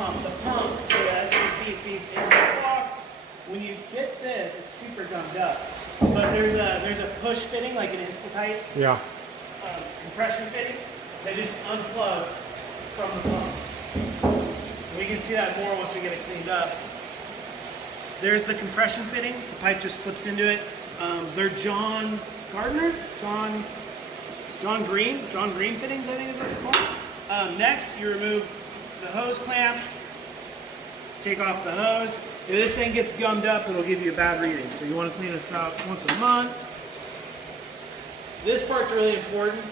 pump. The pump for the SCC feeds into the block. When you get this, it's super gummed up. But there's a push fitting, like an Insta-Tight compression fitting, that just unplugs from the pump. We can see that more once we get it cleaned up. There's the compression fitting. The pipe just slips into it. They're John Green fittings, I think is what they're called. Next, you remove the hose clamp, take off the hose. If this thing gets gummed up, it'll give you a bad reading. So you want to clean this out once a month. This part's really important.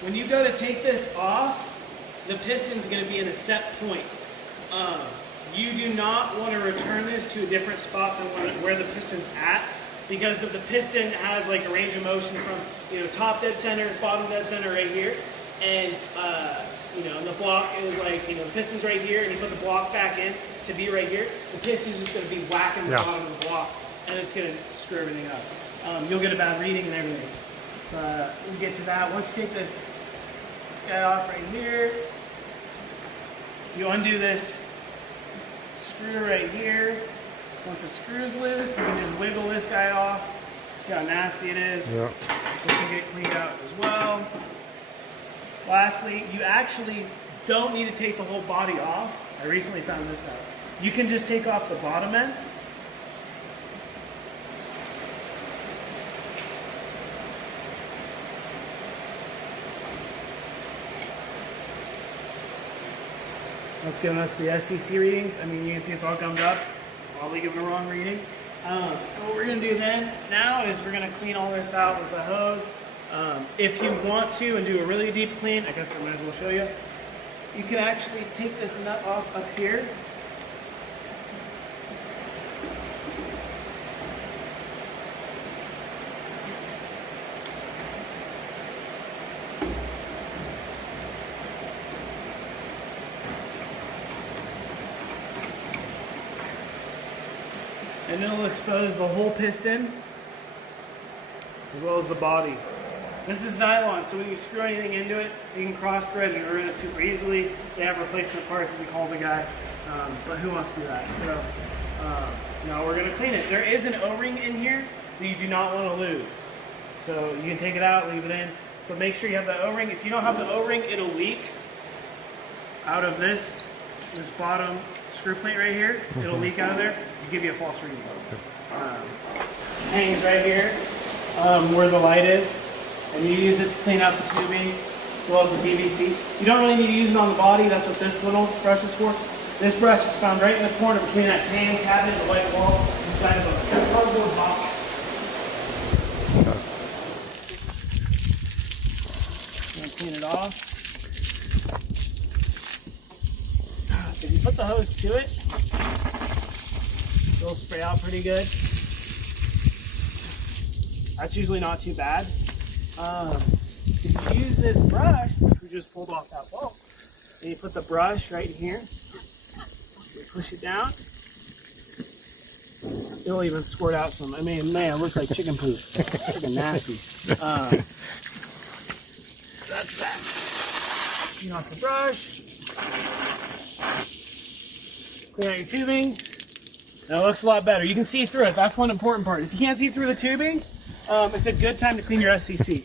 When you go to take this off, the piston's going to be in a set point. You do not want to return this to a different spot than where the piston's at, because if the piston has like a range of motion from top dead center, bottom dead center right here, and and the block is like the piston's right here, and you put the block back in to be right here, the piston's just going to be whacking the bottom of the block, and it's going to screw everything up. You'll get a bad reading and everything. We'll get to that. Once you take this guy off right here, you undo this screw right here. Once the screw's loose, you can just wiggle this guy off. See how nasty it is. Yeah. This will get cleaned out as well. Lastly, you actually don't need to take the whole body off. I recently found this out. You can just take off the bottom end. That's giving us the SCC readings. I mean, you can see it's all gummed up. Probably giving a wrong reading. What we're going to do now is we're going to clean all this out with a hose. If you want to and do a really deep clean, I guess I might as well show you. You can actually take this nut off up here. And it'll expose the whole piston as well as the body. This is nylon, so when you screw anything into it, you can cross thread and ruin it super easily. They have replacement parts if you call the guy, but who wants to do that? So now we're going to clean it. There is an O-ring in here that you do not want to lose. So you can take it out, leave it in, but make sure you have the O-ring. If you don't have the O-ring, it'll leak out of this bottom screw plate right here. It'll leak out of there to give you a false reading. Hangs right here where the light is, and you use it to clean out the tubing as well as the PVC. You don't really need to use it on the body. That's what this little brush is for. This brush is found right in the corner between that tan cabinet and the white wall inside of a cardboard box. I'm going to clean it off. If you put the hose to it, it'll spray out pretty good. That's usually not too bad. If you use this brush, which we just pulled off that wall, and you put the brush right here, you push it down, it'll even squirt out some. I mean, man, it looks like chicken poop. Freaking nasty. So that's that. Clean off the brush. Clean out your tubing. Now it looks a lot better. You can see through it. That's one important part. If you can't see through the tubing, it's a good time to clean your SCC.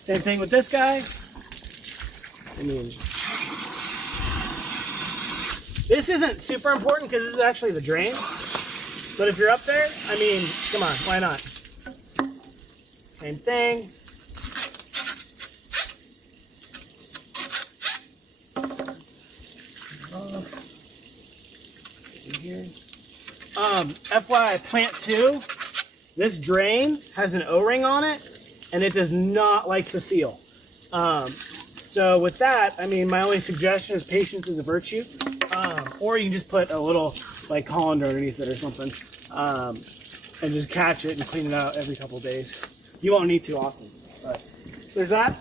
Same thing with this guy. I mean, this isn't super important because this is actually the drain. But if you're up there, I mean, come on, why not? Same thing. Here. FYI, plant 2, this drain has an O-ring on it, and it does not like to seal. So with that, I mean, my only suggestion is patience is a virtue. Or you can just put a little, like, colander underneath it or something, and just catch it and clean it out every couple of days. You won't need to often, but there's that.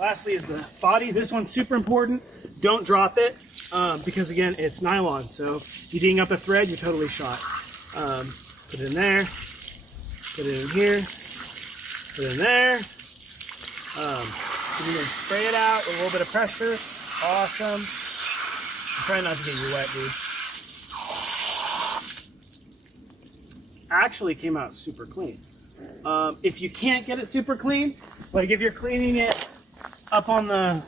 Lastly is the body. This one's super important. Don't drop it. Because again, it's nylon, so if you ding up a thread, you're totally shot. Put it in there, put it in here, put it in there. You can spray it out with a little bit of pressure, awesome. I'm trying not to get you wet, dude. Actually came out super clean. If you can't get it super clean, like if you're cleaning it up on the,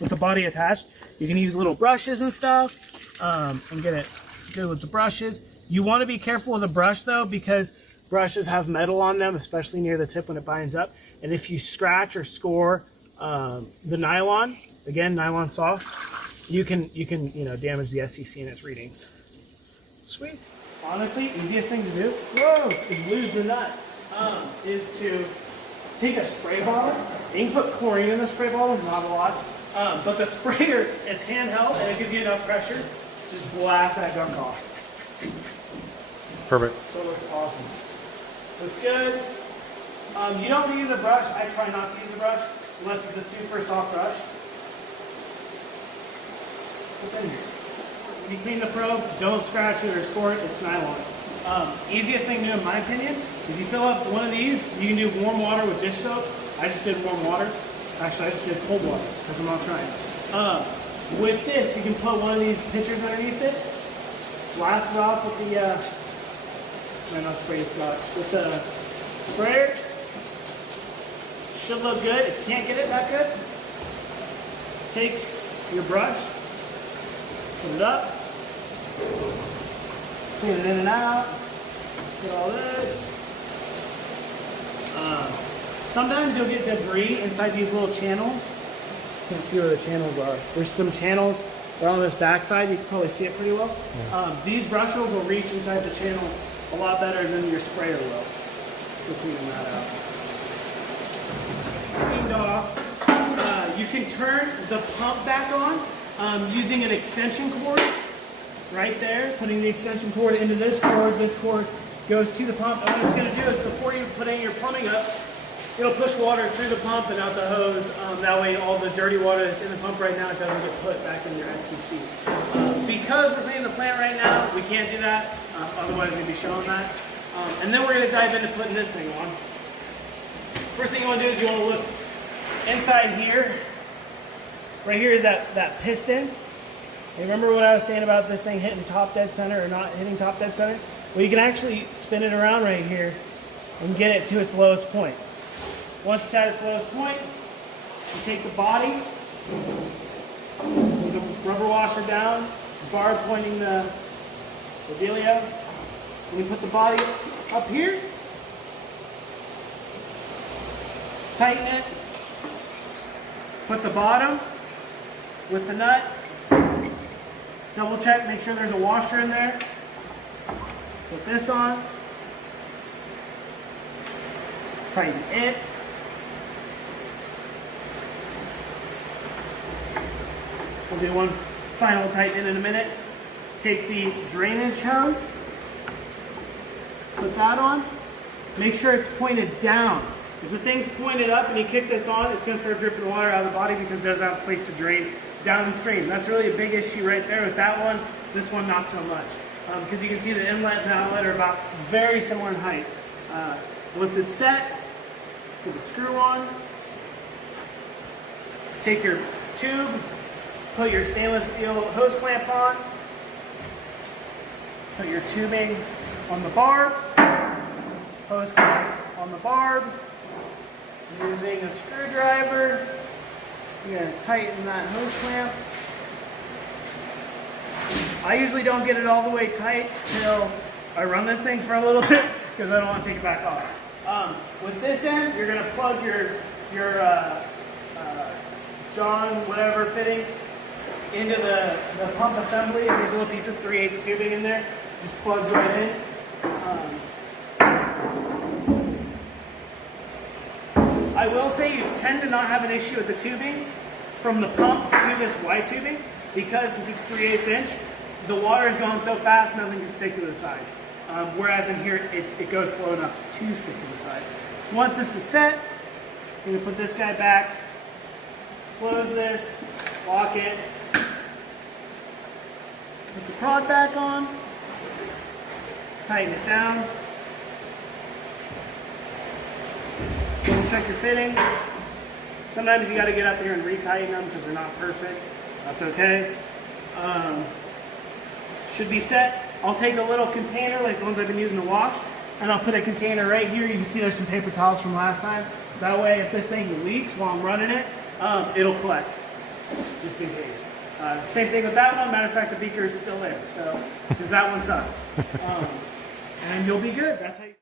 with the body attached, you can use little brushes and stuff and get it good with the brushes. You want to be careful with a brush though, because brushes have metal on them, especially near the tip when it binds up. And if you scratch or score the nylon, again, nylon soft, you can damage the SCC and its readings. Sweet. Honestly, easiest thing to do, is lose the nut. Is to take a spray bottle. You can put chlorine in the spray bottle, not a lot. But the sprayer, it's handheld and it gives you enough pressure. Just blast that gunk off. Perfect. So it looks awesome. Looks good. You don't want to use a brush. I try not to use a brush unless it's a super soft brush. What's in here? When you clean the probe, don't scratch it or score it. It's nylon. Easiest thing to do, in my opinion, is you fill up one of these. You can do warm water with dish soap. I just did warm water. Actually, I just did cold water because I'm not trying. With this, you can put one of these pitchers underneath it. Blast it off with the with the sprayer. Should look good. If you can't get it that good, take your brush, put it up, clean it in and out, get all this. Sometimes you'll get debris inside these little channels. You can see where the channels are. There's some channels that are on this back side. You can probably see it pretty well. Yeah. These brushes will reach inside the channel a lot better than your sprayer will. So cleaning that out. Cleaned off. You can turn the pump back on using an extension cord right there. Putting the extension cord into this cord goes to the pump. And what it's going to do is before you put in your plumbing up, it'll push water through the pump and out the hose. That way all the dirty water that's in the pump right now, it doesn't get put back in your SCC. Because we're cleaning the plant right now, we can't do that. Otherwise we'd be showing that. And then we're going to dive into putting this thing on. First thing you want to do is you want to look inside here. Right here is that piston. Hey, remember what I was saying about this thing hitting top dead center or not hitting top dead center? Well, you can actually spin it around right here and get it to its lowest point. Once it's at its lowest point, you take the body, put the rubber washer down, barb pointing the dealio, and you put the body up here, tighten it, put the bottom with the nut, double check, make sure there's a washer in there, put this on, tighten it, we'll do one final tighten in a minute. Take the drainage hose, put that on, make sure it's pointed down. If the thing's pointed up and you kick this on, it's going to start dripping water out of the body because it doesn't have a place to drain downstream. That's really a big issue right there with that one. This one, not so much. Because you can see the inlet and outlet are about very similar in height. Once it's set, put the screw on, take your tube, put your stainless steel hose clamp on, put your tubing on the barb, hose clamp on the barb. Using a screwdriver, you're going to tighten that hose clamp. I usually don't get it all the way tight till I run this thing for a little bit because I don't want to take it back off. With this end, you're going to plug your John whatever fitting into the pump assembly. There's a little piece of 3/8 tubing in there. Just plugs right in. I will say you tend to not have an issue with the tubing from the pump to this wide tubing because since it's 3/8 inch, the water is going so fast nothing can stick to the sides. Whereas in here, it goes slow enough to stick to the sides. Once this is set, you're going to put this guy back, close this, lock it, put the prod back on, tighten it down, double check your fittings. Sometimes you got to get up here and retighten them because they're not perfect. That's okay. Should be set. I'll take a little container like the ones I've been using to wash, and I'll put a container right here. You can see there's some paper towels from last time. That way, if this thing leaks while I'm running it, it'll collect, just in case. Same thing with that one. Matter of fact, the beaker is still there, so because that one sucks. And you'll be good. That's how you